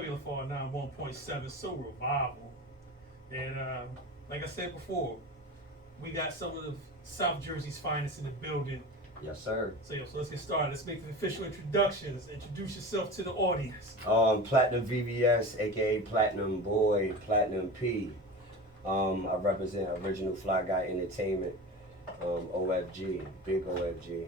WFR 91.7 Soul Revival. And like I said before, we got some of the South Jersey's finest in the building. Yes, sir. So let's get started. Let's make the official introductions. Introduce yourself to the audience. Platinum VVS, aka Platinum Boy, Platinum P. I represent Original Fly Guy Entertainment, OFG, Big OFG.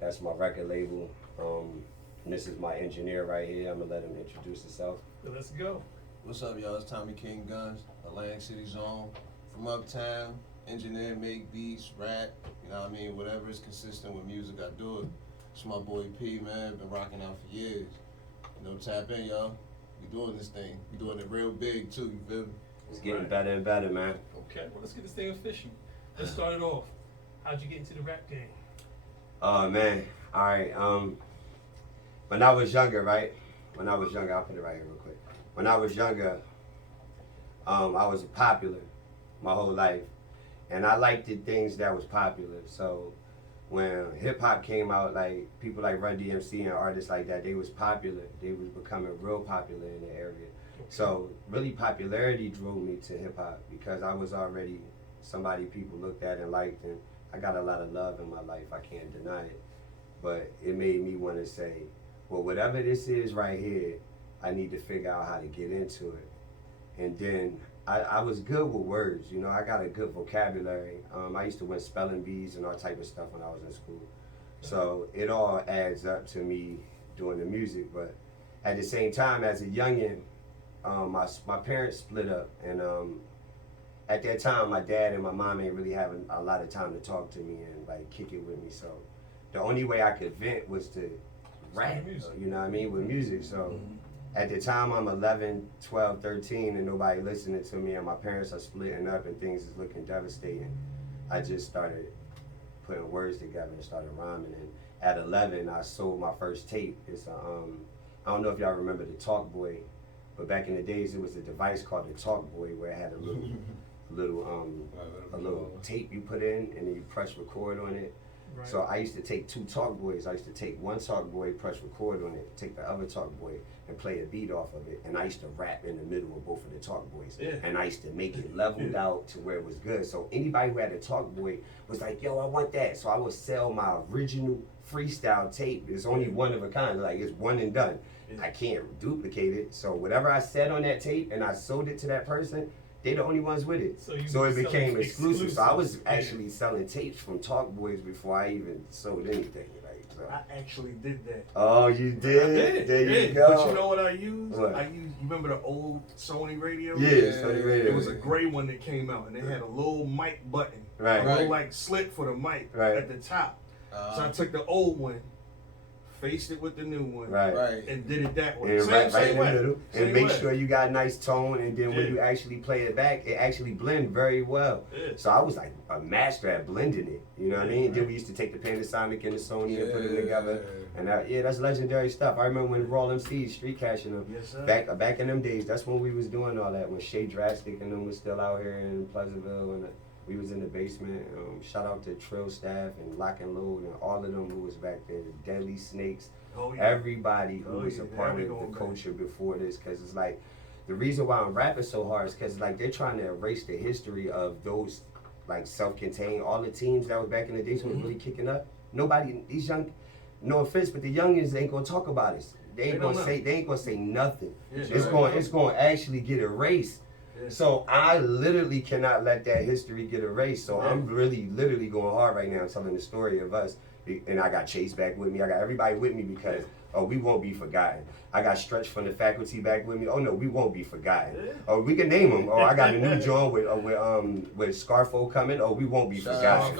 That's my record label. And this is my engineer right here. I'm gonna let him introduce himself. So let's go. What's up, y'all? It's Tommy King Guns, Atlantic City Zone. From uptown, engineer, make beats, rap, you know what I mean? Whatever is consistent with music, I do it. It's my boy P, man. Been rocking out for years. You know, tap in, y'all. We doing this thing. We doing it real big, too, you feel me? It's getting better and better, man. Okay, well, let's get this thing official. Let's start it off. How'd you get into the rap game? Oh, man. All right. When I was younger, right? I'll put it right here real quick. When I was younger, I was popular my whole life. And I liked the things that was popular. So when hip hop came out, like people like Run DMC and artists like that, they was popular. They was becoming real popular in the area. So really popularity drove me to hip hop because I was already somebody people looked at and liked, and I got a lot of love in my life. I can't deny it. But it made me want to say, well, whatever this is right here, I need to figure out how to get into it. And then I was good with words, you know, I got a good vocabulary. I used to win spelling bees and all type of stuff when I was in school. So it all adds up to me doing the music. But at the same time, as a youngin', my parents split up. And at that time, my dad and my mom ain't really having a lot of time to talk to me and like kick it with me. So the only way I could vent was to rap, you know what I mean, with music. So at the time, I'm 11, 12, 13, and nobody listening to me, and my parents are splitting up, and things is looking devastating. I just started putting words together and started rhyming. And at 11, I sold my first tape. It's I don't know if y'all remember the Talk Boy, but back in the days, it was a device called the Talk Boy where it had a little tape you put in, and then you press record on it. Right. So I used to take two Talk Boys. I used to take one Talk Boy, press record on it, take the other Talk Boy, and play a beat off of it. And I used to rap in the middle of both of the Talk Boys. Yeah. And I used to make it leveled out to where it was good. So anybody who had a Talk Boy was like, yo, I want that. So I would sell my original freestyle tape. It's only one of a kind. Like, it's one and done. I can't duplicate it. So whatever I said on that tape and I sold it to that person, they the only ones with it. So it became exclusive. So I was actually selling tapes from Talk Boys before I even sold anything. Like, so. I actually did that. Oh, you did? I did. There you go. But you know what I used? What? You remember the old Sony radio? Yeah, Sony radio. It was a gray one that came out, and they had a little mic button. Right. A little like slit for the mic at the top. So I took the old one, faced it with the new one, and did it that way. And right in the middle, and make way. sure you got nice tone, and then when you actually play it back, it actually blend very well. So I was like a master at blending it, you know what I mean? Then we used to take the Panasonic and the Sony and put it together, and that's legendary stuff. I remember when Raw MCs, Street Cashing them, back in them days, that's when we was doing all that, when Shay Drastic and them was still out here in Pleasantville, and we was in the basement. Shout out to Trill Staff and Lock and Load and all of them who was back there, the Deadly Snakes, everybody who was a part of the culture before this, because it's like, the reason why I'm rapping so hard is because like they're trying to erase the history of those like self-contained, all the teams that was back in the days when was really kicking up. Nobody, these young, no offense, but the youngins ain't gonna talk about it. They ain't gonna say nothing. It's going to actually get erased. So I literally cannot let that history get erased. So I'm really literally going hard right now telling the story of us. And I got Chase back with me. I got everybody with me because, we won't be forgotten. I got Stretch from the faculty back with me. Oh no, we won't be forgotten. We can name them. I got a new joint with Scarfo coming. We won't be forgotten.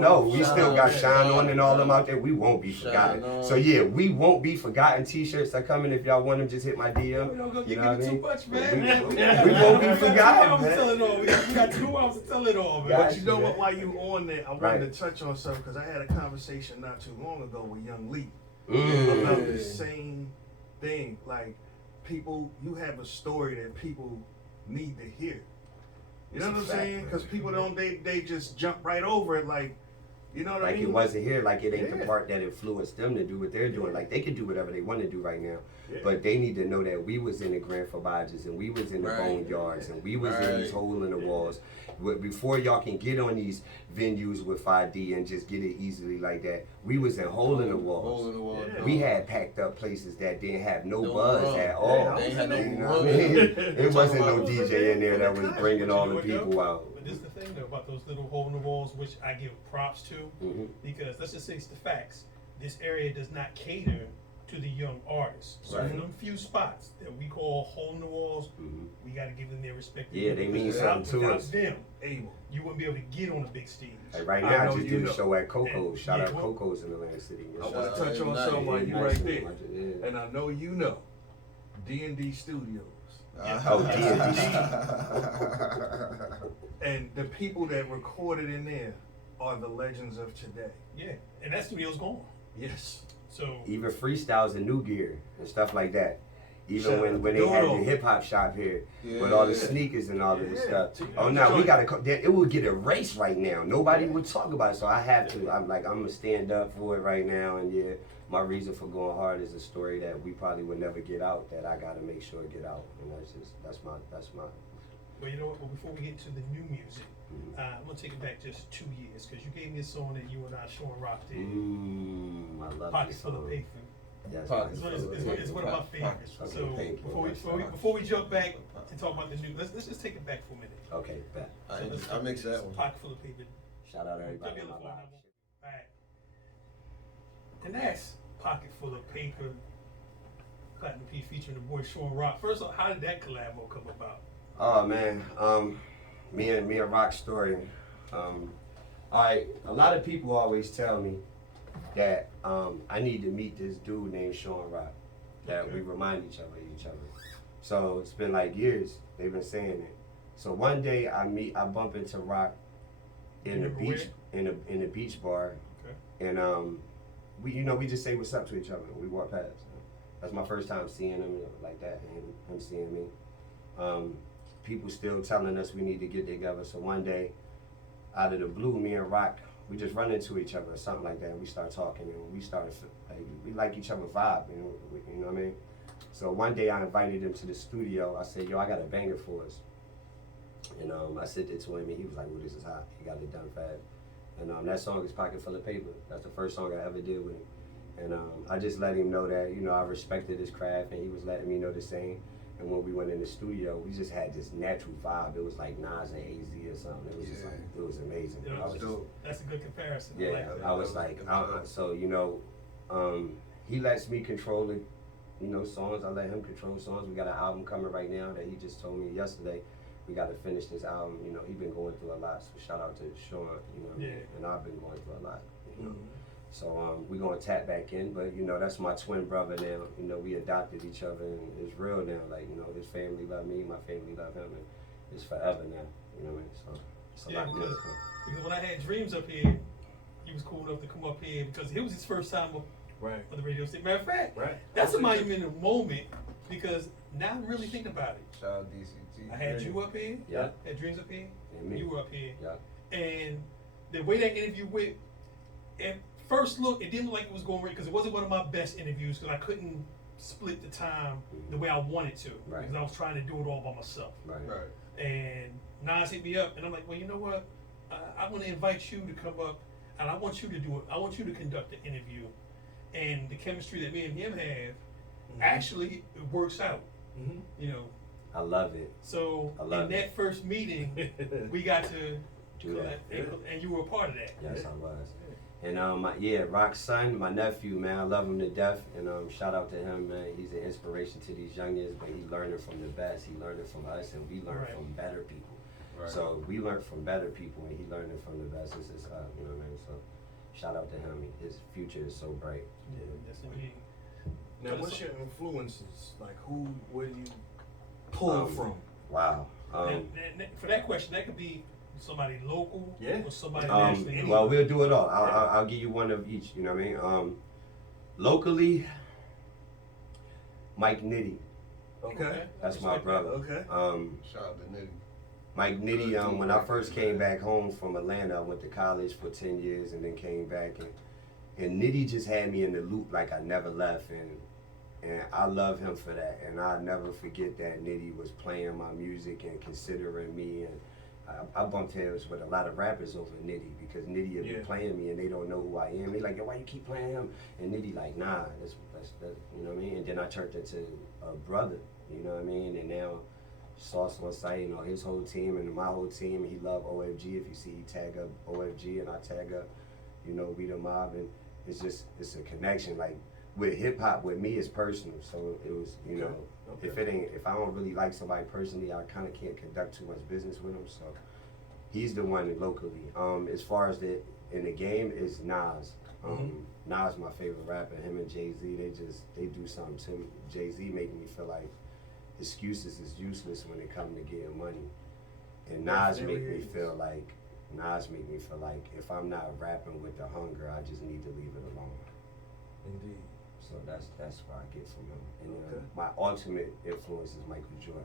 No, we still got Shine On and all them out there. We won't be forgotten. So yeah, we won't be forgotten. T-shirts are coming. If y'all want them, just hit my DM. You know what I mean? Too much, man. We won't be forgotten, man. We got 2 hours to tell it all, man. But you know what? While you on there, I wanted to touch on something because I had a conversation not too long ago with Young Lee about the same thing. Like, people, you have a story that people need to hear. You know what I'm saying? Because people don't, they just jump right over it. Like, You know what I Like mean? it wasn't here. Like it ain't the Yeah. part that influenced them to do what they're doing. Like they can do whatever they want to do right now. Yeah. But they need to know that we was in the Grand Forbages and we was in the Right. boneyards and we was in these Right. hole in the walls. Before y'all can get on these venues with 5D and just get it easily like that, we was in hole in the walls. Hole in the wall. Yeah. We had packed up places that didn't have no No buzz run. at Yeah, all. I They was had no in You there. know what I run. mean? It wasn't no Talking about- DJ in there that was bringing But all you the know what, though? people out. But this is the thing though about those little hole in the walls, which I give props to, hmm because let's just say it's the facts. This area does not cater to the young artists. So Right. in them few spots that we call hole in the walls, hmm we got to give them their respect. Yeah, they mean Without- something to without us. them, Able. you wouldn't be able to get on the big stage. Like right I now, I know just you did know. a show at Coco's. And- Shout yeah, out well- Coco's in Atlantic City. I Yeah, want shout to out. touch on Nice. something while you Nice. right there. Yeah. And I know you know. D&D Studios. Oh, And the people that recorded in there are the legends of today. Yeah, and that studio's gone. Yes. So Even freestyles and new gear and stuff like that. Even Shout when out they to had the Dodo. hip hop shop here Yeah. with all the sneakers and all of this Yeah. stuff. Oh no, we gotta. It will get erased right now. Nobody would talk about it, so I have to. I'm gonna stand up for it right now. And yeah, my reason for going hard is a story that we probably would never get out. That I gotta make sure get out, and that's my. But you know what? But before we get to the new music, Mhm. I'm gonna take it back just 2 years because you gave me a song that you and I, Sean Rock, did. I love Pockets this full of song. paper. Yes, Pockets It's full one, of it's one of my favorites. Pockets So full of paper. before we jump back and talk about the new, let's just take it back for a minute. Okay, bet. I mix that one. Pocket full of paper. Shout out everybody Give on me my the phone live. number. Alright. And that's Pocket Full of Paper. Platinum P featuring the boy Sean Rock. First off, how did that collabo come about? Oh man, me and Rock's story. Alright, a lot of people always tell me that I need to meet this dude named Sean Rock. That Okay. we remind each other of each other. So it's been like years they've been saying it. So one day I bump into Rock in the Remember beach in the beach bar, Okay. and we just say what's up to each other. We walk past. That's my first time seeing him like that, and him seeing me. People still telling us we need to get together. So one day, out of the blue, me and Rock, we just run into each other or something like that. And we start talking, and we started like we like each other vibe. You know what I mean? So one day I invited him to the studio. I said, "Yo, I got a banger for us." And I said it to him, and he was like, "Well, this is hot." He got it done fast. And that song is Pocket Full of Paper. That's the first song I ever did with him. And I just let him know that, I respected his craft, and he was letting me know the same. And when we went in the studio, we just had this natural vibe. It was like Nas and AZ or something. It was just Yeah. like, it was amazing. Yeah, I was just, Dope. That's a good comparison. I yeah, like that. I was like, so he lets me control the, songs. I let him control songs. We got an album coming right now that he just told me yesterday. We got to finish this album. He been going through a lot. So shout out to Sean. Yeah. And I've been going through a lot. Mhm. So we're gonna tap back in, but that's my twin brother now. We adopted each other, and it's real now. Like his family love me, my family love him, and it's forever now. You know what I mean? So it's a Yeah, lot because- different. Because when I had Dreams up here, he was cool enough to come up here because it was his first time Right. on the radio station. Matter of fact, Right. that's a monumental moment because now I'm really thinking about it. Shout out DCT. I had you up here, Yeah. had Dreams up here, And me. you were up here, Yeah. and the way that interview went, at first look, it didn't look like it was going right because it wasn't one of my best interviews because I couldn't split the time the way I wanted to Right. because I was trying to do it all by myself. Right. Right. And Nas hit me up, and I'm like, well, you know what? I want to invite you to come up, and I want you to do it. I want you to conduct the interview, and the chemistry that me and him have actually it works out. Mm-hmm. I love it. So I love in it. that first meeting, we got to Do that. and you were a part of that. Yes, I was. And Rock's son, my nephew, man, I love him to death. And shout out to him, man. He's an inspiration to these youngins, but he learning from the best. He learning from us, and we learn Right. from better people. Right. So we learn from better people, and he learning from the best. This is, you know what I mean? So shout out to him. His future is so bright. Yeah, that's indeed. Now, what's your influences? Like, where do you pull from? Wow. And for that question, that could be somebody local Yeah. or somebody nationally. Well, we'll do it all. I'll give you one of each. You know what I mean? Locally, Mike Nitty. Okay. That's my brother. Okay. Shout out to Nitty. Mike Nitty, when I first came back home from Atlanta, I went to college for 10 years and then came back, and Nitty just had me in the loop like I never left, and I love him for that, and I'll never forget that Nitty was playing my music and considering me, and I bumped heads with a lot of rappers over Nitty because Nitty had been playing me and they don't know who I am. They like, yo, why you keep playing him? And Nitty like, nah, that's you know what I mean? And then I turned into a brother, you know what I mean? And now Sauce on site, you know, his whole team and my whole team, he love OFG. If you see, he tag up OFG and I tag up, you know, We The Mob, and it's a connection. Like with hip hop, with me, it's personal. So it was, you know, if I don't really like somebody personally, I kind of can't conduct too much business with him. So he's the one locally. As far as in the game is Nas. Nas my favorite rapper. Him and Jay-Z, they do something to me. Jay-Z making me feel like excuses is useless when it comes to getting money. And Nas make me feel like if I'm not rapping with the hunger, I just need to leave it alone. Indeed. So that's what I get from him. And my ultimate influence is Michael Jordan.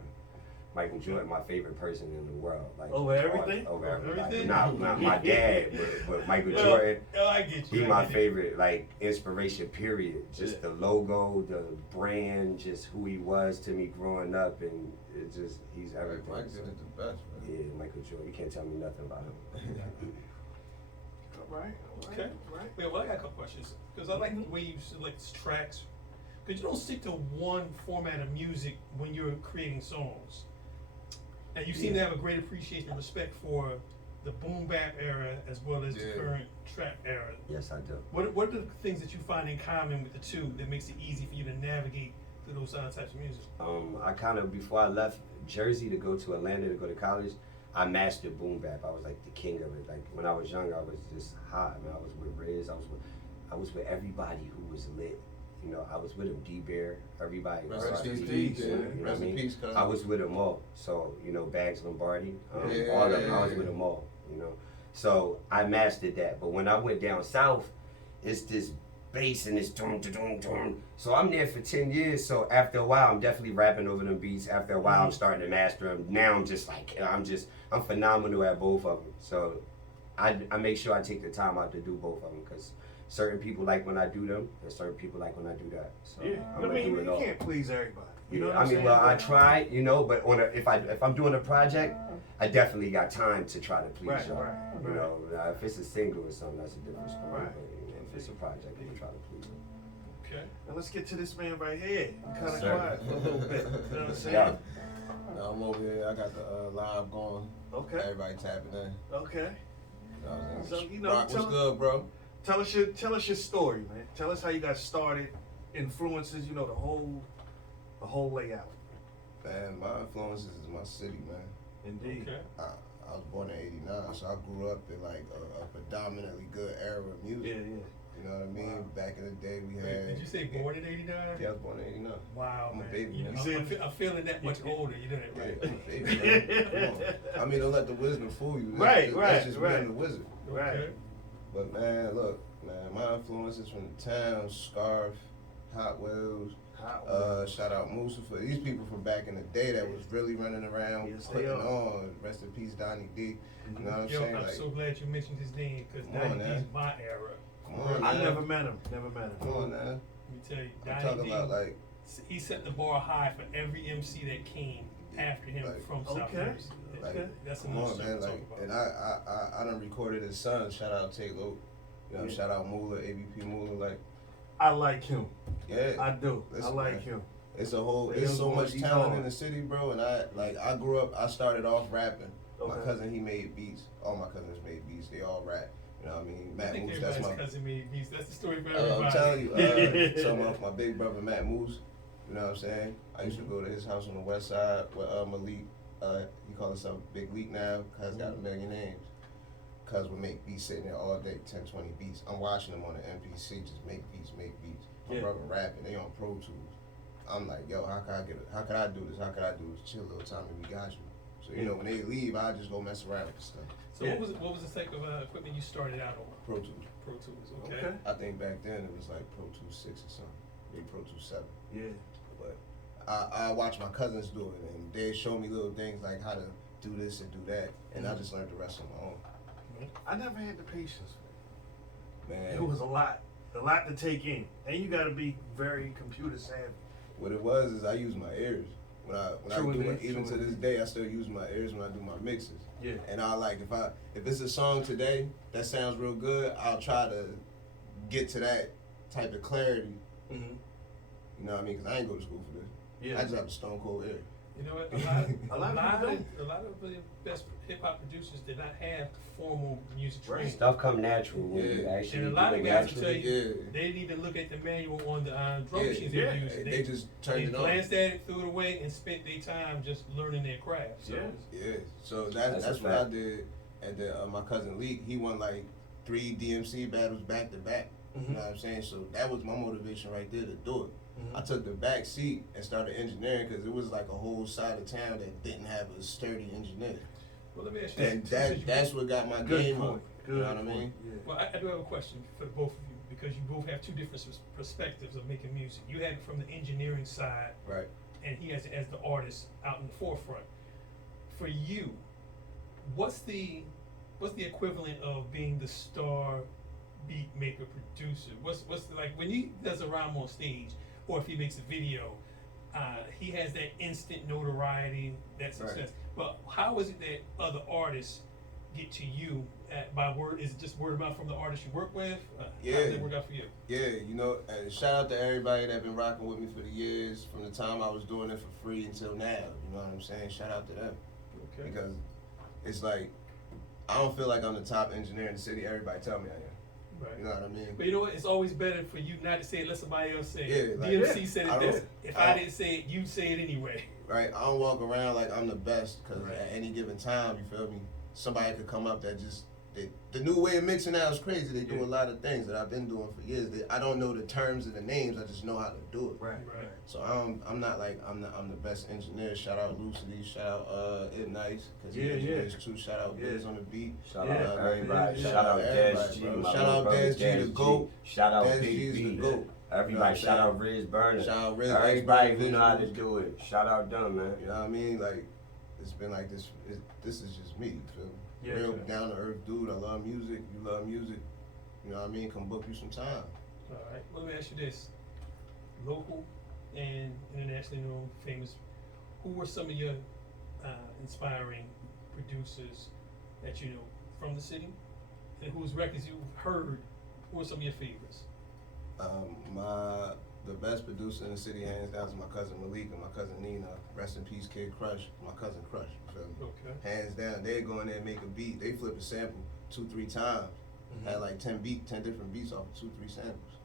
Michael Jordan, my favorite person in the world. Like over everything? Over everything? Not my dad, but Michael Jordan. I get you. He my favorite, like, inspiration, period. Just the logo, the brand, just who he was to me growing up, and he's everything. Michael is the best, man. Yeah, Michael Jordan. You can't tell me nothing about him. All right. Okay. Wait, well, I got a couple questions. Because I like the way you select tracks. Because you don't stick to one format of music when you're creating songs. And you seem to have a great appreciation and respect for the boom bap era as well as the current trap era. Yes, I do. What are the things that you find in common with the two that makes it easy for you to navigate through those types of music? I kind of, before I left Jersey to go to Atlanta to go to college, I mastered boom bap. I was like the king of it. Like when I was younger, I was just hot. I was with Riz. I was with everybody who was lit. You know, I was with him, D-Bear, everybody. Rest in peace, peace, you know what I mean? cousin. I was with them all. So, you know, Bags Lombardi, all of them, I was with them all, you know. So I mastered that. But when I went down south, it's this bass and this dum dum dum. So I'm there for 10 years. So after a while, I'm definitely rapping over them beats. After a while, I'm starting to master them. Now I'm just like, I'm phenomenal at both of them. So I make sure I take the time out to do both of them because certain people like when I do them, and certain people like when I do that. So I'm gonna do it you all. can't please everybody. You know what I I'm mean, saying? well, I try, you know, but if I'm doing a project, I definitely got time to try to please y'all. You know, if it's a single or something, that's a different story. Right. But you know, if it's a project, I'm gonna try to please them. Okay. Now let's get to this man right here. Kind of Sir. quiet for a little bit. You know what I'm saying? Yeah. Now I'm over here. I got the live going. Okay. Everybody tapping in. Okay. So, you know, Rock, what's good, bro? Tell us your story, man. Tell us how you got started, influences, you know, the whole layout. Man, my influences is my city, man. Indeed. Okay. I was born in '89, so I grew up in like a predominantly good era of music. Yeah. You know what I mean? Wow. Back in the day, we Wait, had. did you say born in '89? Yeah, I was born in '89. Wow, I'm a man. baby, You man. know, I'm feeling that much older. You know that, right? Yeah, I'm a baby, man. Come on. I mean, don't let the wisdom fool you. That's just being the wizard. Right. Okay. But man, look, man, my influences from the town, Scarf, Hot Wheels. Shout out Musa for these people from back in the day that was really running around, Yes, putting they are. on. Rest in peace, Donnie D. You know what I'm Yo, saying? I'm Like, so glad you mentioned his name because Come on, Donnie man. D's my era. come on, I man. never met him. Come on, man. Let me tell you, I'm Donnie talking D, about like, he set the bar high for every MC that came after him Like, from South okay. Jersey. like, That's come another on, story man. to talk Like, about. and I done recorded his son. Shout out Tate Lope. You know, Yeah. shout out Moolah, ABP Moolah. Like, I like him. yeah. I do. Listen, I like man. him. It's a whole. The It's young so boy, much he's talent hard. in the city, bro. And I grew up. I started off rapping. My Okay. cousin, he made beats. All my cousins made beats. They all rap. You know what I mean? I Matt think Moose, that's everybody's my. cousin made beats. That's the story for everybody. I'm telling you. So my big brother Matt Moose. You know what I'm saying? I used to go to his house on the west side with Malik. He called himself Big Leak now. Cuz got a million names. Cuz would make beats sitting there all day, 10, 20 beats. I'm watching them on the MPC, just make beats. My Yeah. brother rapping, they on Pro Tools. I'm like, yo, how could I do this? How could I do this? Chill, little Tommy, we got you. So you know, when they leave, I just go mess around with stuff. So what was the type of equipment you started out on? Pro Tools. Pro Tools, okay. Okay. I think back then it was like Pro Tools 6 or something, maybe Pro Tools 7. Yeah. But I watch my cousins do it, and they show me little things like how to do this and do that, and I just learned the rest on my own. I never had the patience. Man, It was a lot to take in, and you got to be very computer savvy. what it was is I use my ears. When I True do indeed, it, even true to this indeed. day, I still use my ears when I do my mixes. Yeah. And I like if it's a song today that sounds real good, I'll try to get to that type of clarity. Mm-hmm. You know what I mean? Because I ain't go to school for this. Yeah. I just have a stone cold ear. You know what? A lot of people a lot of the best hip hop producers did not have formal music training. Stuff come natural when you Yeah. actually And a do lot it of guys will naturally. tell you Yeah. they didn't even look at the manual on the drum Yeah, machines yeah. they used. They just turned They it on. glanced at it, threw it away, and spent their time just learning their craft. So Yeah. Yeah. So That's that's a what I fact. did. And then my cousin Leek, he won like 3 DMC battles back to back. Mm-hmm. You know what I'm saying? So that was my motivation right there to do it. Mhm. I took the back seat and started engineering because it was like a whole side of town that didn't have a sturdy engineer. well, let me ask you And this. that's what got my Good game point. up. Good You know what I point. mean? Yeah. Well, I do have a question for both of you because you both have two different perspectives of making music. You had it from the engineering side, Right. and he has it as the artist out in the forefront. For you, what's the equivalent of being the star beat maker producer? What's the, like when he does a rhyme on stage or if he makes a video, he has that instant notoriety, that success. Right. But how is it that other artists get to you by word? Is it just word of mouth from the artists you work with? How Yeah. does that work out for you? Yeah, you know, and shout out to everybody that been rocking with me for the years, from the time I was doing it for free until now. You know what I'm saying? Shout out to them. Okay. Because it's like, I don't feel like I'm the top engineer in the city. Everybody tell me I am. Right. You know what I mean? But you know what? It's always better for you not to say it, let somebody else say it. Yeah, like, DMC said I it don't- best. If I I don't- didn't say it, you say it anyway. Right? I don't walk around like I'm the best because Right. at any given time, you feel me? Somebody could come up that just, the new way of mixing now is crazy. They do Yeah. a lot of things that I've been doing for years. I don't know the terms of the names. I just know how to do it. Right. Right. So I'm not like I'm the best engineer. Shout out Lucidity. Shout out It Nice because he Yeah, engineers too. Shout out Yeah. Biz on the beat. Shout Yeah. out everybody. Yeah. Shout out Everybody, Des G. bro. My Shout little out brother Des G, the GOAT. Shout out Des Big G is the B. GOAT. You know what Everybody. I'm Shout saying? out Riz Burner. Shout out Riz Everybody Burner who know how to Visuals. do it. Shout out them, man. You know what I mean? Like it's been like this. This is just me. You feel me? Yeah, Real yeah. down to earth dude. I love music. You love music. You know what I mean? Come book you some time. All right. Let me ask you this: local and internationally known, famous. Who were some of your inspiring producers that you know from the city, and whose records you've heard? Who are some of your favorites? The best producer in the city, hands down, is my cousin Malik and my cousin Nina. Rest in peace, Kid Crush. My cousin Crush. You feel me? Okay. Hands down, they go in there and make a beat. They flip a sample 2-3 times. Mhm. Had like 10 different beats off of 2-3 samples.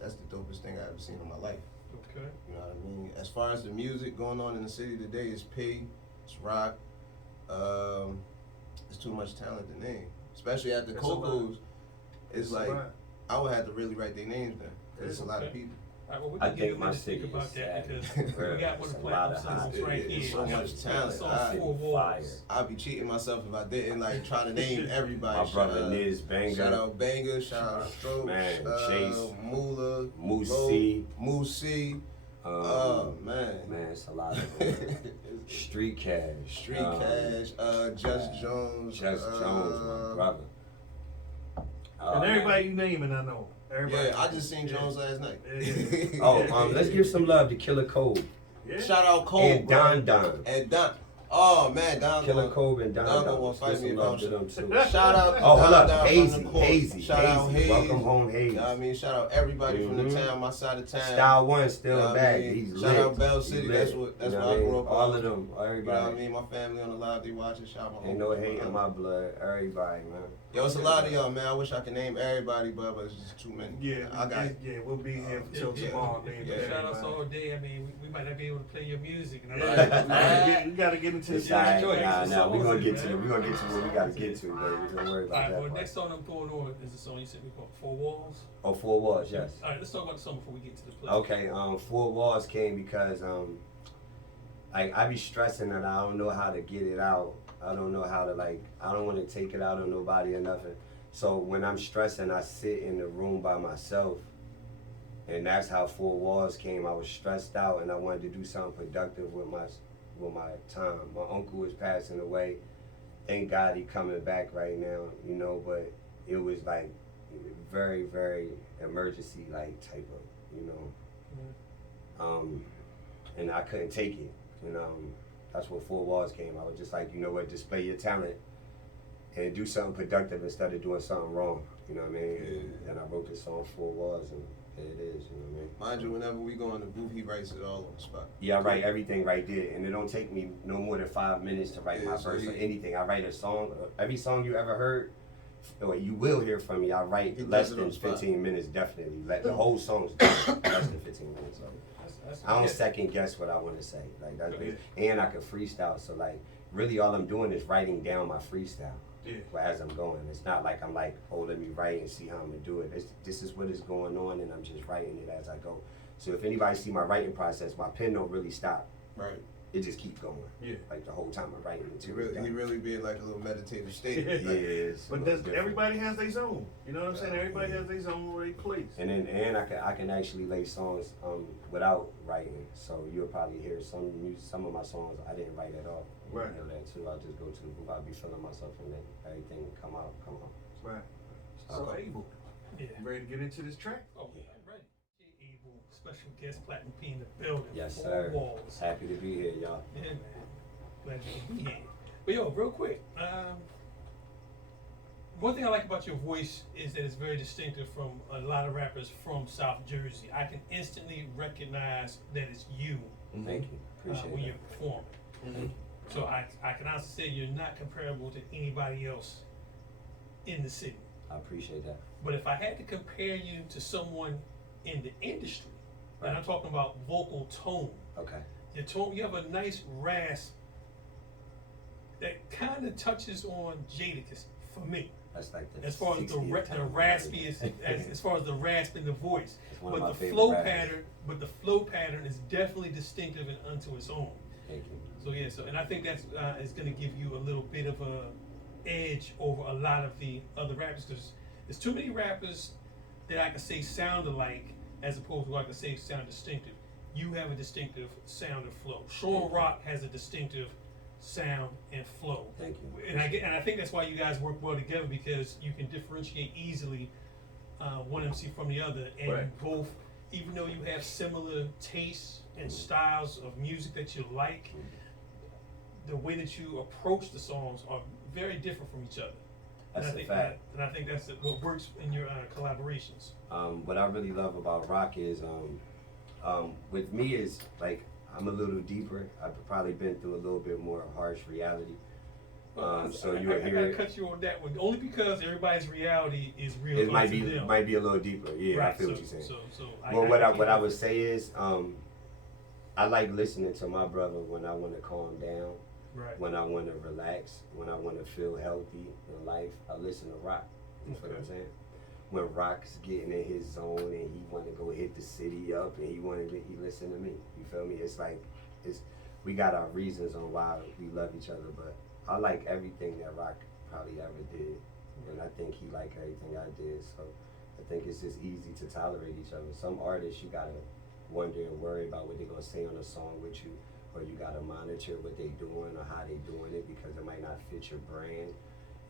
That's the dopest thing I ever seen in my life. Okay. You know what I mean? As far as the music going on in the city today, it's P, it's rock. It's too much talent to name. Especially at the It's a lot. Cocos. It's a like lot. I would have to really write their names down. 'Cause it's a lot of Okay. people. All right, well, we I can give think you a my minute to think city about is that sad. because we got one of It's the a lot platinum of hot- songs right it's here. so We got much talent. song I- Four Walls. I'd be cheating myself if I didn't like try to name everybody. My brother Niz Banger. Shout out Banger, shout out Strokes, Man, Chase. Moolah, Moosey. Moosey. Um, Man. Man, it's a lot of them. Street Cash. Street Cash, Just Jones. Just Jones, my brother. And everybody you naming, I know. Everybody. Yeah, I just seen Jones last night. Yeah. Let's give some love to Killer Cole Yeah. Shout out Cole, and bro. Don Don. And Don. Oh man, Don. Killer gonna- Cole and Don Don gonna Don. wanna Let's give fight me some about love to them shit. too. Shout out. Oh, hold Don up, Don from Hazy, the court. Hazy, Shout out Hazy. Hazy. Welcome home, You Hazy. know what I mean? Shout out everybody from the Mhm. town, my side of town. Style One still You know what back. I mean? He's Shout lit. out Bell He City. lit. That's You what know I grew up All on. of them, You know what I everybody. mean? My family on the live, they watching. Shout out my Ain't no uncle, hate in my blood. Everybody, man. Yo, it's a lot of y'all, man. I wish I could name everybody, but it's just too many. Yeah, I got it. Yeah, we'll be here till Yeah. tomorrow. Man. Yeah. Shout outs all day. I mean, we might not be able to play your music. And Yeah. You gotta get into It's the alright. enjoy it. Nah, It's nah. so We're gonna awesome, get to man. we're gonna get to what we gotta get to, baby. Don't worry All about right, that well, part. next song I'm throwing on is the song you said we called Four Walls. Oh, Four Walls, yes. All right, let's talk about the song before we get to the play. Okay, Four Walls came because I be stressing that I don't know how to get it out. I don't know how to I don't want to take it out on nobody or nothing. So when I'm stressing, I sit in the room by myself, and that's how Four Walls came. I was stressed out and I wanted to do something productive with valuable my time. My uncle is passing away. Thank God he coming back right now, you know, but it was like very, very emergency like type of, you know. And I couldn't take it. And that's when Four Walls came. I was just like, you know what, display your talent and do something productive instead of doing something wrong. You know what I mean? Yeah. And I wrote this song Four Walls, and here it is. You know what I mean? Mind you, whenever we go in the booth, he writes it all on the spot. Yeah, I write everything right there, and it don't take me no more than 5 minutes to write my so verse or he- anything. I write a song, every song you ever heard, or you will hear from me. I write He less does it than on the spot. 15 minutes, definitely. Like the whole song's less than 15 minutes. So. I don't yeah. second guess what I want to say. Like that's Yeah. and I can freestyle. So like really all I'm doing is writing down my freestyle. Yeah. As I'm going. It's not like I'm like, oh, let me write and see how I'm gonna do it. This is what is going on, and I'm just writing it as I go. So if anybody see my writing process, my pen don't really stop. Right. It just keeps going. Yeah. Like the whole time I'm writing it. He really be in like a little meditative state. Yeah. Yes. But everybody has their zone. You know what I'm saying? Everybody has their zone where they place. And I can actually lay songs without writing. So you'll probably hear some of my songs I didn't write at all. Right. You know that too. I'll just go to the booth. I'll be feeling myself and then everything come out. Right. So Okay. Abel, Yeah. you ready to get into this track? Oh, yeah, I'm ready. Able, special guest Platinum P in the building. Yes, Four sir. Walls. Happy to be here, y'all. Yeah, man. Glad you be here. But yo, real quick, one thing I like about your voice is that it's very distinctive from a lot of rappers from South Jersey. I can instantly recognize that it's you Thank you. Appreciate when it. you're performing. So I can honestly say you're not comparable to anybody else in the city. I appreciate that. But if I had to compare you to someone in the industry, and I'm talking about vocal tone, Okay. your tone, you have a nice rasp that kind of touches on Jadakiss for me. That's like the As far as the 60th time raspiest, as far as the rasp in the voice, It's one of but my the favorite flow rappers. pattern, is definitely distinctive and unto its own. Thank you. So yeah, and I think that's is going to give you a little bit of a edge over a lot of the other rappers, because there's too many rappers that I can say sound alike as opposed to I can say sound distinctive. You have a distinctive sound and flow. Shore Rock has a distinctive sound and flow. Thank you. And I think that's why you guys work well together, because you can differentiate easily one MC from the other, and Right. you both, even though you have similar tastes and styles of music that you like, the way that you approach the songs are very different from each other. That's and a I think fact. and I think that's what works in your collaborations. What I really love about rock is, with me is like I'm a little deeper. I've probably been through a little bit more harsh reality. So you I hear gotta it. cut you on that one, only because everybody's reality is real. It might unto be them. a little deeper. Yeah, Right, I feel so, what you're saying. So Well, what I would say is, I like listening to my brother when I want to calm down, right. when I want to relax, when I want to feel healthy in life. I listen to rock. You feel what I'm saying? When Rock's getting in his zone and he want to go hit the city up and he listen to me. You feel me? It's like we got our reasons on why we love each other, but I like everything that Rock probably ever did, and I think he liked everything I did. So I think it's just easy to tolerate each other. Some artists you gotta wonder and worry about what they're gonna say on a song with you, or you gotta monitor what they doing or how they doing it because it might not fit your brand.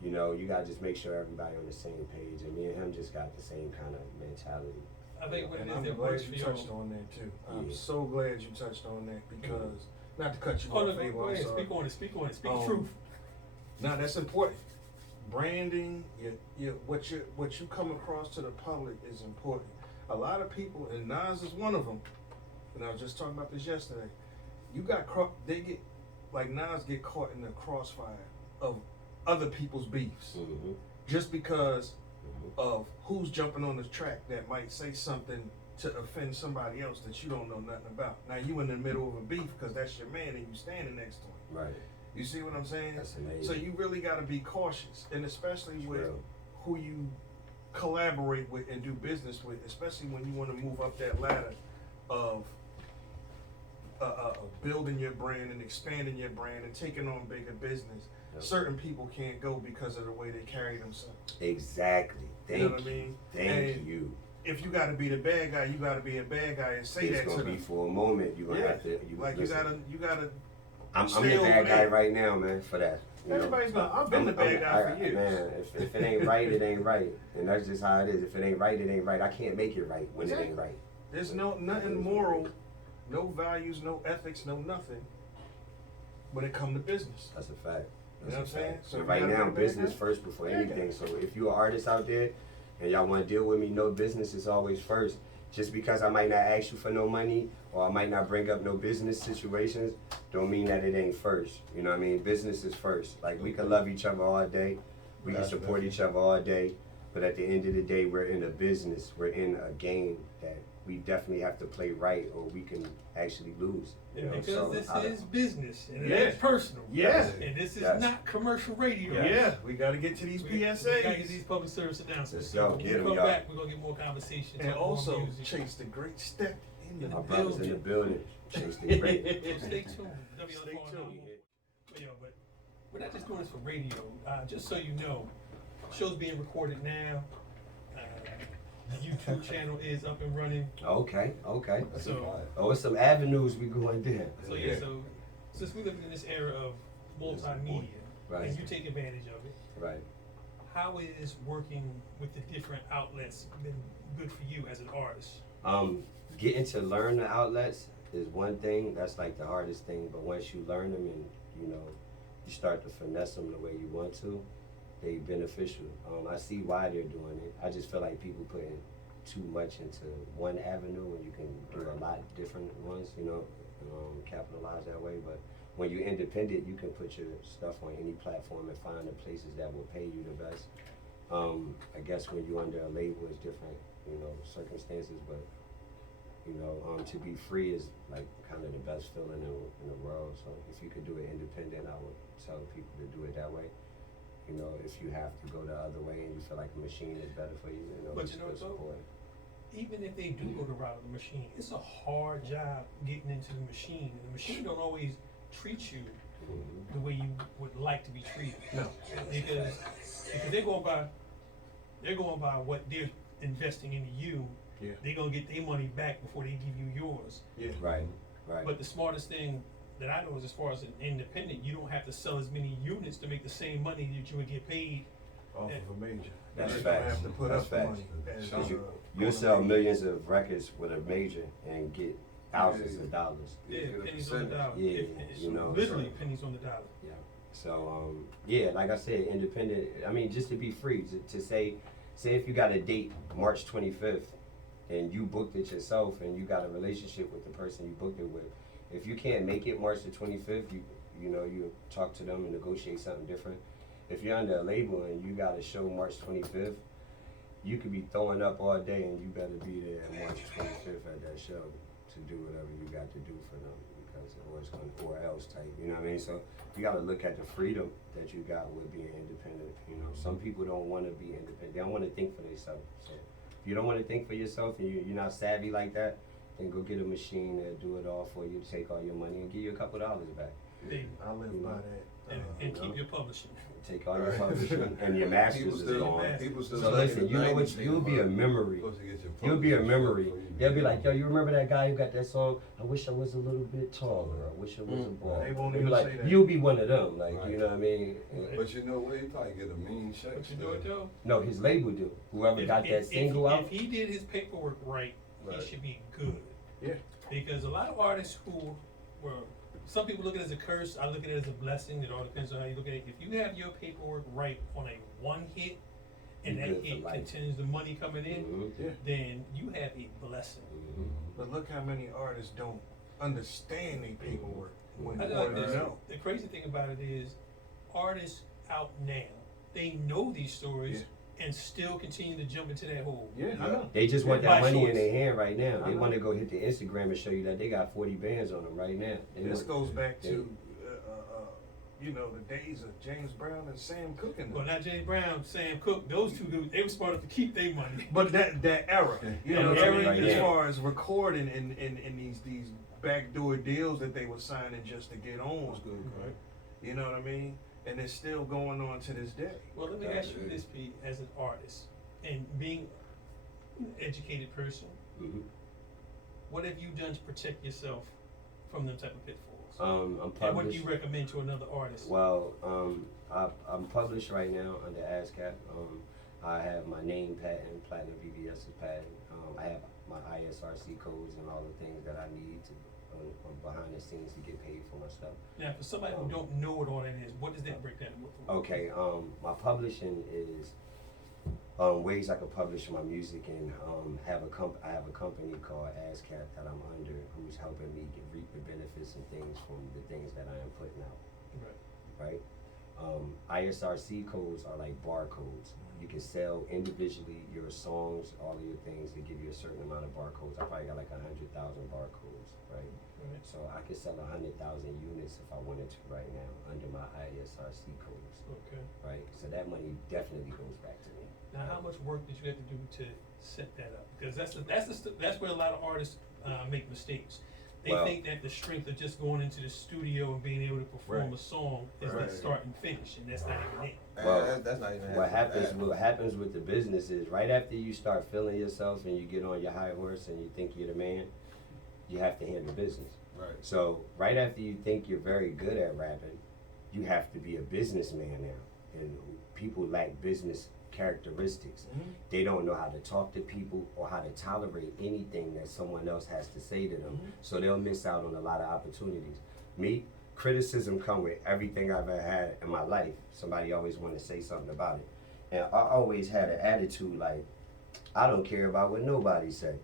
You know, you gotta just make sure everybody on the same page, and me and him just got the same kind of mentality. I think what it And is I'm that glad works for you you. touched on that too. I'm Yeah. so glad you touched on that because, not to cut you Oh, off, no, Abel, go I'm ahead, sorry. speak on it, speak on it, speak Um, truth. Now that's important. Branding, what you come across to the public is important. A lot of people, and Nas is one of them. And I was just talking about this yesterday. Nas get caught in the crossfire of other people's beefs Mm-hmm. just because of who's jumping on the track that might say something to offend somebody else that you don't know nothing about. Now you in the middle of a beef because that's your man and you standing next to him. Right. You see what I'm saying? That's amazing. So you really got to be cautious, and especially with True. who you collaborate with and do business with, especially when you want to move up that ladder of building your brand and expanding your brand and taking on bigger business. Yep. Certain people can't go because of the way they carry themselves. Exactly. Thank You know what I mean? Thank And you. if you got to be the bad guy, you got to be a bad guy and say It's that gonna to be them. for a moment. You're gonna have to. You listen. gotta I'm Stay the over bad guy there. right now, man, for that. You know? Everybody's gonna. I've been the bad guy for years. Man, if it ain't right, it ain't right, and that's just how it is. If it ain't right, it ain't right. I can't make it right when it ain't right. There's nothing moral, no values, no ethics, no nothing. When it come to business. That's a fact. You know what I'm saying? So you right gotta now, be a bad business guy? first before Bad anything. guy. So if you're an artist out there and y'all want to deal with me, no, business is always first. Just because I might not ask you for no money or I might not bring up no business situations, don't mean that it ain't first. You know what I mean? Business is first. Like, we can love each other all day, we can support each other all day, but at the end of the day, we're in a business, we're in a game that we definitely have to play right or we can actually lose. You know? Because So, this I- is business and Yeah. it's personal. Yeah. And this is Yes. not commercial radio. Yeah, we got to get to these We gotta get these PSAs. public service announcements. Let's So go. when Get we 'em, come y'all. back, we're gonna get more conversation. And talk more also music. chase the great step in the In My the brothers in the building. Chase the great. So stay tuned. Stay tuned. But we're not just doing this for radio. Just so you know, show's being recorded now. The YouTube channel is up and running. Okay. So, Oh, it's some avenues we going there. so since we live in this era of multimedia, Right. and you take advantage of it, Right. how is working with the different outlets been good for you as an artist? Getting to learn the outlets is one thing. That's like the hardest thing. But once you learn them and you start to finesse them the way you want to, they beneficial. I see why they're doing it. I just feel like people putting too much into one avenue when you can do a lot different ones. Capitalize that way. But when you're independent, you can put your stuff on any platform and find the places that will pay you the best. I guess when you're under a label, it's different, circumstances. But to be free is like kind of the best feeling in the world. So if you could do it independent, I would tell people to do it that way. If you have to go the other way and you feel like a machine is better for you, But just put support. Even if they do go the route of the machine, it's a hard job getting into the machine. And the machine don't always treat you the way you would like to be treated. No. Because they're going by what they're investing into you. Yeah. They're gonna get their money back before they give you yours. Yeah. Right. But the smartest thing that I know is, as far as an independent, you don't have to sell as many units to make the same money that you would get paid. Off of a major. That's You just don't facts. have to put That's up the facts. money. as, Because uh, you'll on sell a major. millions of records with a major and get thousands of dollars. Yeah, get a pennies on the percentage. dollar. Yeah, Literally so- pennies on the dollar. Yeah. So like I said, independent. I mean, just to be free, to say if you got a date March 25th, and you booked it yourself, and you got a relationship with the person you booked it with. If you can't make it March the 25th, you talk to them and negotiate something different. If you're under a label and you got a show March 25th, you could be throwing up all day, and you better be there March 25th at that show to do whatever you got to do for them, because or else type. You know what I mean? So you got to look at the freedom that you got with being independent. Some people don't want to be independent. They don't want to think for themselves. So if you don't want to think for yourself and you're not savvy like that, then go get a machine that do it all for you, take all your money, and give you a couple dollars back. They, I live by that. and keep your publishing. Take all your publishing and your masters is gone. People still So stuck in listen, the you know 90s what? You'll be a thinking memory. Supposed to get your You'll be a publishing memory. before you They'll be do like, it. yo, you remember that guy who got that song? I wish I was a little bit taller. I wish I was a ball. They won't They'll even be like, say that. you'll be one of them. Like, Right. you know what I mean? But you know what? He probably get a mean check. But you still. know what though? No, his label do. Whoever got that single out. If he did his paperwork right, Right. he should be good. Yeah. Because a lot of artists who were, some people look at it as a curse, I look at it as a blessing. It all depends on how you look at it. If you have your paperwork right on a one hit, and You that good for hit life. continues the money coming in, Mhm. Yeah. then you have a blessing. Mhm. But look how many artists don't understand their paperwork when I they like this. know. The crazy thing about it is, artists out now, they know these stories and still continue to jump into that hole. Yeah, I know. They just want By that money in choice. their hand right now. I They know. want to go hit the Instagram and show you that they got 40 bands on them right now. They This want- goes back they- to, the days of James Brown and Sam Cooke and Well, them. not James Brown, Sam Cooke, those two dudes, they were smart enough to keep their money. But that era, you know what I mean? Right, As yeah. far as recording and these backdoor deals that they were signing just to get on. That's good, right? You know what I mean? And it's still going on to this day. Well, let me ask you this, Pete, as an artist, and being an educated person, Mhm. what have you done to protect yourself from them type of pitfalls? I'm And what do published. you recommend to another artist? Well, I'm published right now under ASCAP. I have my name patent, Platinum VVS is patent. I have my ISRC codes and all the things that I need to behind the scenes to get paid for my stuff. Now, for somebody who don't know what all that is, what does that break down? Okay, my publishing is ways I can publish my music and I have a company called ASCAP that I'm under, who's helping me reap the benefits and things from the things that I am putting out. Right. Right? ISRC codes are like barcodes. You can sell individually your songs, all of your things. They give you a certain amount of barcodes. I probably got like 100,000 barcodes, right? Right. So I could sell 100,000 units if I wanted to right now under my ISRC codes, Okay. right? So that money definitely goes back to me. Now, how much work did you have to do to set that up? Because that's where a lot of artists make mistakes. They Well- think that the strength of just going into the studio and being able to perform Right. a song is Right. the start and finish, and that's not even it. Well, that's not even What happening. happens with the business is right after you start feeling yourself and you get on your high horse and you think you're the man, you have to handle business. Right. So right after you think you're very good at rapping, you have to be a businessman now. And people lack business characteristics. They don't know how to talk to people or how to tolerate anything that someone else has to say to them. So they'll miss out on a lot of opportunities. Me, criticism come with everything I've ever had in my life. Somebody always want to say something about it. And I always had an attitude like, I don't care about what nobody say.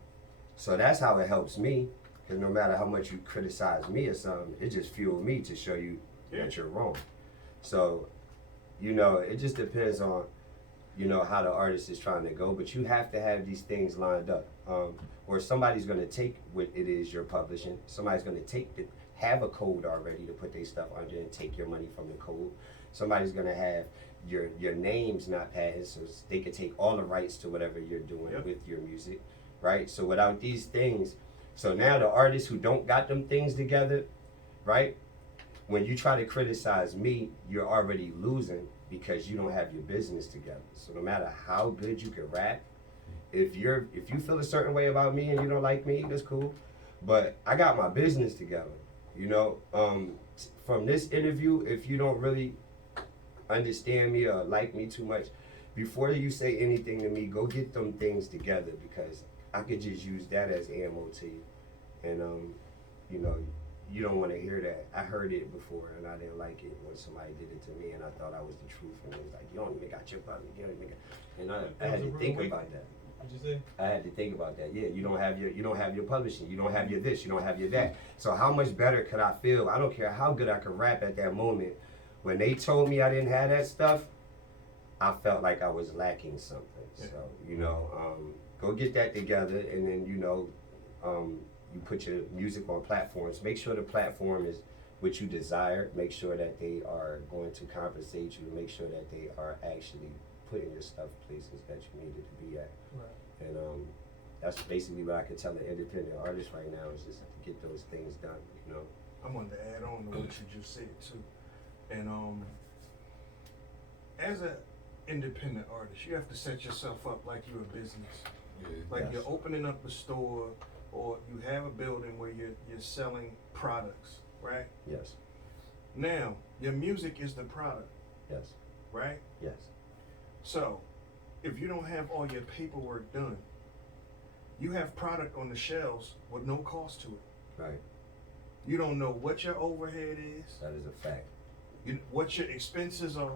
So that's how it helps me. Because no matter how much you criticize me or something, it just fuels me to show you that you're wrong. So, it just depends on, how the artist is trying to go. But you have to have these things lined up. Or somebody's going to take what it is you're publishing. Somebody's going to have a code already to put their stuff under and take your money from the code. Somebody's going to have your name's not patented, so they can take all the rights to whatever you're doing with your music, right? So without these things, so now the artists who don't got them things together, right? When you try to criticize me, you're already losing because you don't have your business together. So no matter how good you can rap, if you feel a certain way about me and you don't like me, that's cool. But I got my business together. From this interview, if you don't really understand me or like me too much, before you say anything to me, go get them things together because I could just use that as ammo to you. And you don't want to hear that. I heard it before and I didn't like it when somebody did it to me and I thought I was the truth and it was like, you don't even got your button, you don't even got, and I had to think about that. What'd you say? I had to think about that. Yeah, you don't have your publishing, you don't have your this, you don't have your that. So how much better could I feel? I don't care how good I could rap at that moment. When they told me I didn't have that stuff, I felt like I was lacking something. So, go get that together and then, you put your music on platforms. Make sure the platform is what you desire. Make sure that they are going to compensate you. Make sure that they are actually putting your stuff places that you need it to be at. Right. And that's basically what I could tell an independent artist right now is just to get those things done, I wanted to add on to what you just said too. And as an independent artist, you have to set yourself up like you're a business. Like Yes. you're opening up a store or you have a building where you're selling products, right? Yes, Now, your music is the product, yes, right? yes. So, if you don't have all your paperwork done, you have product on the shelves with no cost to it. Right. You don't know what your overhead is, That is a fact. what your expenses are.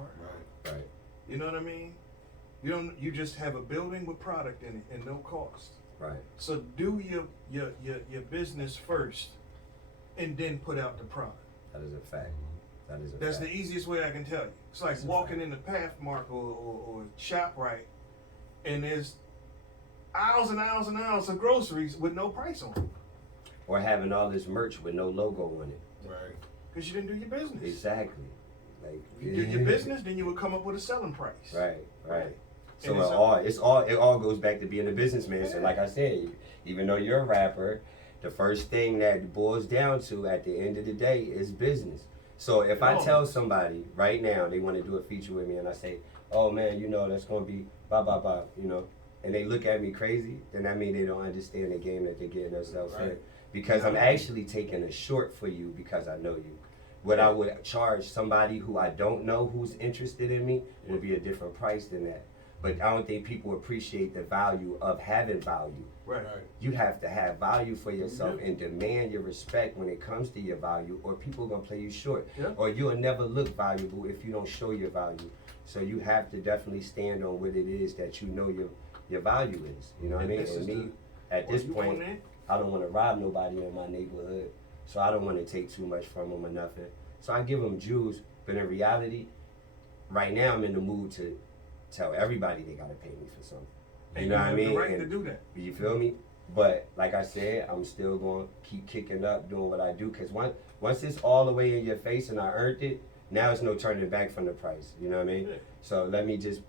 Right. Right. You know what I mean? You just have a building with product in it and no cost. Right. So do your business first and then put out the product. That is a fact. That is a That's fact. the easiest way I can tell you. It's like That's a walking fact. in the Pathmark or ShopRite and there's aisles and aisles and aisles of groceries with no price on it. Or having all this merch with no logo on it. Right. Because you didn't do your business. Exactly. Like If you did your business, then you would come up with a selling price. Right, right. So And it all goes back to being a businessman. So like I said, even though you're a rapper, the first thing that boils down to at the end of the day is business. So if I tell somebody right now they want to do a feature with me and I say, oh man, that's gonna be blah blah blah, and they look at me crazy, then that means they don't understand the game that they're getting themselves in. Right. because I'm actually taking a short for you because I know you. What I would charge somebody who I don't know who's interested in me would be a different price than that. But I don't think people appreciate the value of having value. Right. You have to have value for yourself and demand your respect when it comes to your value, or people are gonna play you short. Yeah. Or you'll never look valuable if you don't show your value. So you have to definitely stand on what it is that you know your value is. You know what I mean? And me, at this point, I don't want to rob nobody in my neighborhood, so I don't want to take too much from them or nothing. So I give them dues, but in reality, right now I'm in the mood to tell everybody they gotta pay me for something. You know what I mean? The right And to do that. you feel me? But like I said, I'm still going to keep kicking up, doing what I do. Because once it's all the way in your face and I earned it, now it's no turning back from the price. You know what I mean? Yeah. So let me just,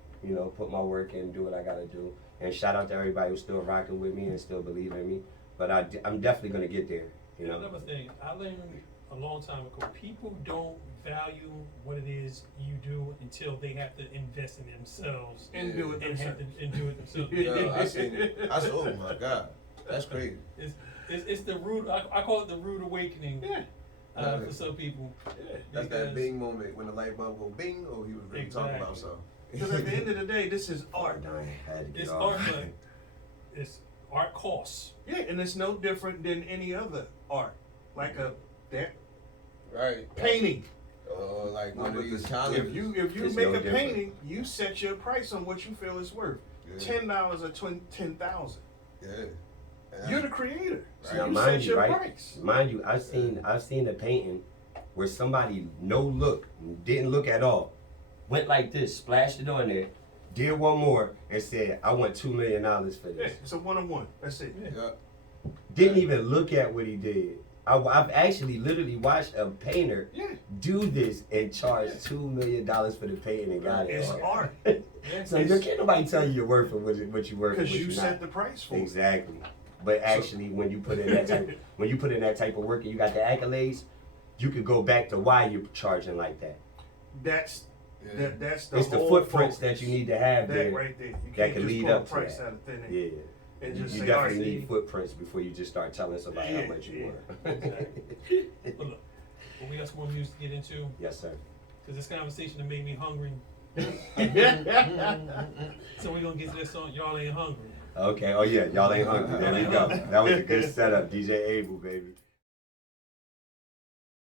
put my work in, do what I got to do. And shout out to everybody who's still rocking with me and still believe in me. But I'm definitely going to get there. You know? Another thing, I learned a long time ago, people don't value what it is you do until they have to invest in themselves And do it and have themselves. to and do it themselves. Yo, I seen it. I said, oh my God, that's crazy. It's the rude. I call it the rude awakening. Yeah. For some people. Yeah. That's Because- that bing moment when the light bulb go bing. Oh, he was really talking about Exactly. something. Because at the end of the day, this is art. I had to get It's off. art, but it's art costs. Yeah, and it's no different than any other art. Like that Right. painting. Like No, one of but these this- challenges. If you It's make no a different. painting, you set your price on what you feel it's worth. Yeah. $10 or 10,000. Yeah. You're the creator, so Now, you mind set you, your right? price. Mind you, I've seen a painting where somebody didn't look at all, went like this, splashed it on there, did one more, and said, "I want $2 million for Yeah, this." it's a one-on-one. That's it. Yeah. Didn't even look at what he did. I've actually literally watched a painter Yeah, do this and charge $2 million for the painting and got it. it's art. So you can't nobody tell you your worth for what you worth. Because and what you you're set not. the price for it. Exactly. But actually, when you put in that type of work and you got the accolades, you could go back to why you're charging like that. That's Yeah. that's the It's the whole footprints focus. that you need to have That there. right there. You that can't can just lead pull a up to price that. out of thin air. Yeah. And You just say, definitely "RC." need footprints before you just start telling somebody Yeah, how much you yeah. want. But look, we got some more music to get into Yes, sir. because this conversation has made me hungry. So we're gonna get to this song. Y'all ain't hungry. Okay. Oh yeah, y'all ain't hungry. There we go. That was a good setup, DJ Abel, baby.